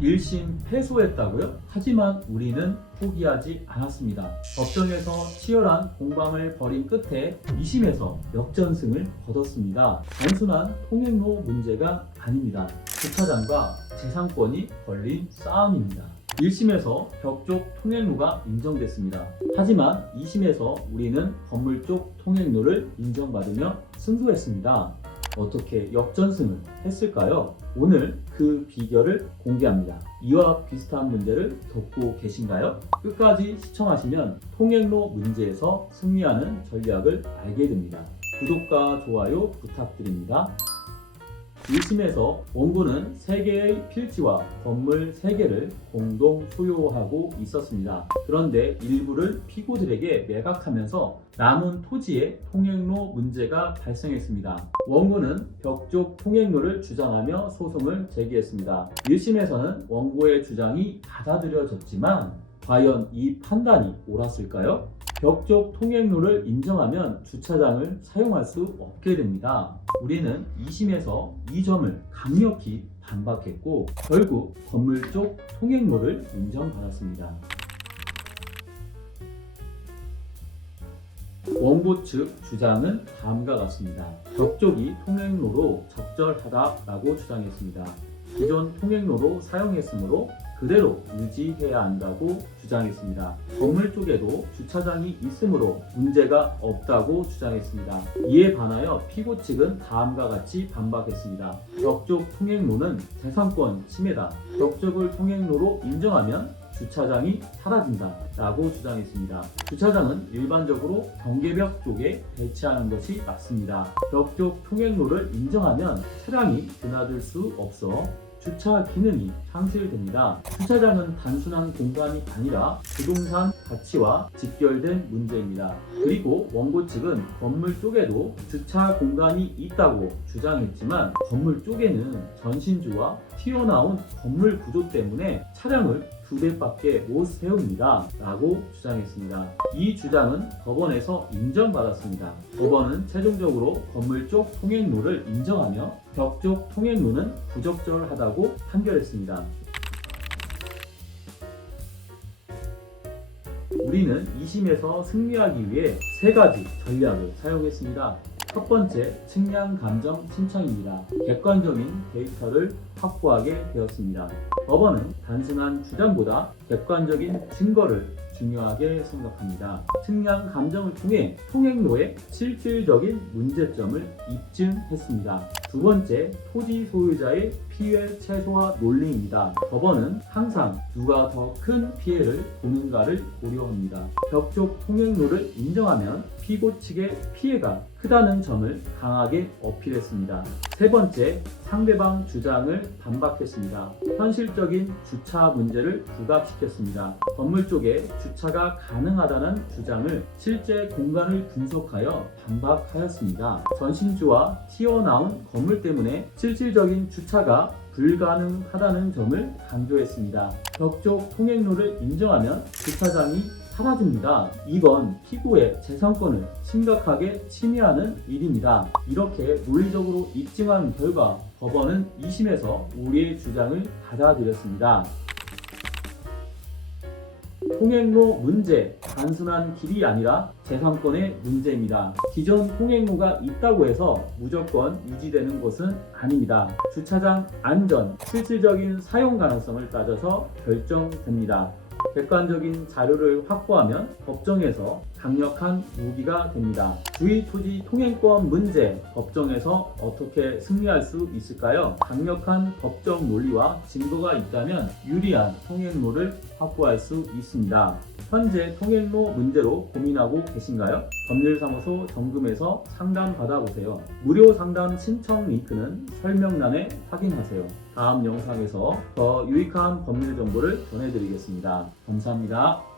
1심 패소했다고요? 하지만 우리는 포기하지 않았습니다. 법정에서 치열한 공방을 벌인 끝에 2심에서 역전승을 거뒀습니다. 단순한 통행로 문제가 아닙니다. 주차장과 재산권이 걸린 싸움입니다. 1심에서 벽 쪽 통행로가 인정됐습니다. 하지만 2심에서 우리는 건물 쪽 통행로를 인정받으며 승소했습니다. 어떻게 역전승을 했을까요? 오늘 그 비결을 공개합니다. 이와 비슷한 문제를 겪고 계신가요? 끝까지 시청하시면 통행로 문제에서 승리하는 전략을 알게 됩니다. 구독과 좋아요 부탁드립니다. 1심에서 원고는 3개의 필지와 건물 3개를 공동 소유하고 있었습니다. 그런데 일부를 피고들에게 매각하면서 남은 토지에 통행로 문제가 발생했습니다. 원고는 벽 쪽 통행로를 주장하며 소송을 제기했습니다. 1심에서는 원고의 주장이 받아들여졌지만 과연 이 판단이 옳았을까요? 벽 쪽 통행로를 인정하면 주차장을 사용할 수 없게 됩니다. 우리는 2심에서 이 점을 강력히 반박했고 결국 건물 쪽 통행로를 인정받았습니다. 원고 측 주장은 다음과 같습니다. 벽 쪽이 통행로로 적절하다라고 주장했습니다. 기존 통행로로 사용했으므로 그대로 유지해야 한다고 주장했습니다. 건물 쪽에도 주차장이 있으므로 문제가 없다고 주장했습니다. 이에 반하여 피고 측은 다음과 같이 반박했습니다. 벽 쪽 통행로는 재산권 침해다. 벽 쪽을 통행로로 인정하면 주차장이 사라진다 라고 주장했습니다. 주차장은 일반적으로 경계벽 쪽에 배치하는 것이 맞습니다. 벽 쪽 통행로를 인정하면 차량이 드나들 수 없어 주차 기능이 상실됩니다. 주차장은 단순한 공간이 아니라 부동산 가치와 직결된 문제입니다. 그리고 원고 측은 건물 쪽에도 주차 공간이 있다고 주장했지만 건물 쪽에는 전신주와 튀어나온 건물 구조 때문에 차량을 2대밖에 못 세웁니다 라고 주장했습니다. 이 주장은 법원에서 인정받았습니다. 법원은 최종적으로 건물 쪽 통행로를 인정하며 벽 쪽 통행로는 부적절하다고 판결했습니다. 우리는 2심에서 승리하기 위해 3가지 전략을 사용했습니다. 첫 번째, 측량 감정 신청입니다. 객관적인 데이터를 확보하게 되었습니다. 법원은 단순한 주장보다 객관적인 증거를 중요하게 생각합니다. 측량 감정을 통해 통행로의 실질적인 문제점을 입증했습니다. 두 번째, 토지 소유자의 피해 최소화 논리입니다. 법원은 항상 누가 더 큰 피해를 보는가를 고려합니다. 벽 쪽 통행로를 인정하면 피고 측의 피해가 크다는 점을 강하게 어필했습니다. 세 번째, 상대방 주장을 반박했습니다. 현실적인 주차 문제를 부각시켰습니다. 건물 쪽에 주차가 가능하다는 주장을 실제 공간을 분석하여 반박하였습니다. 전신주와 튀어나온 건물 때문에 실질적인 주차가 불가능하다는 점을 강조했습니다. 벽 쪽 통행로를 인정하면 주차장이 사라집니다. 이건 피고의 재산권을 심각하게 침해하는 일입니다. 이렇게 논리적으로 입증한 결과 법원은 2심에서 우리의 주장을 받아들였습니다. 통행로 문제, 단순한 길이 아니라 재산권의 문제입니다. 기존 통행로가 있다고 해서 무조건 유지되는 것은 아닙니다. 주차장 안전, 실질적인 사용 가능성을 따져서 결정됩니다. 객관적인 자료를 확보하면 법정에서 강력한 무기가 됩니다. 주의 토지 통행권 문제, 법정에서 어떻게 승리할 수 있을까요? 강력한 법정 논리와 증거가 있다면 유리한 통행로를 확보할 수 있습니다. 현재 통행로 문제로 고민하고 계신가요? 법률사무소 정금에서 상담 받아보세요. 무료 상담 신청 링크는 설명란에 확인하세요. 다음 영상에서 더 유익한 법률 정보를 전해드리겠습니다. 감사합니다.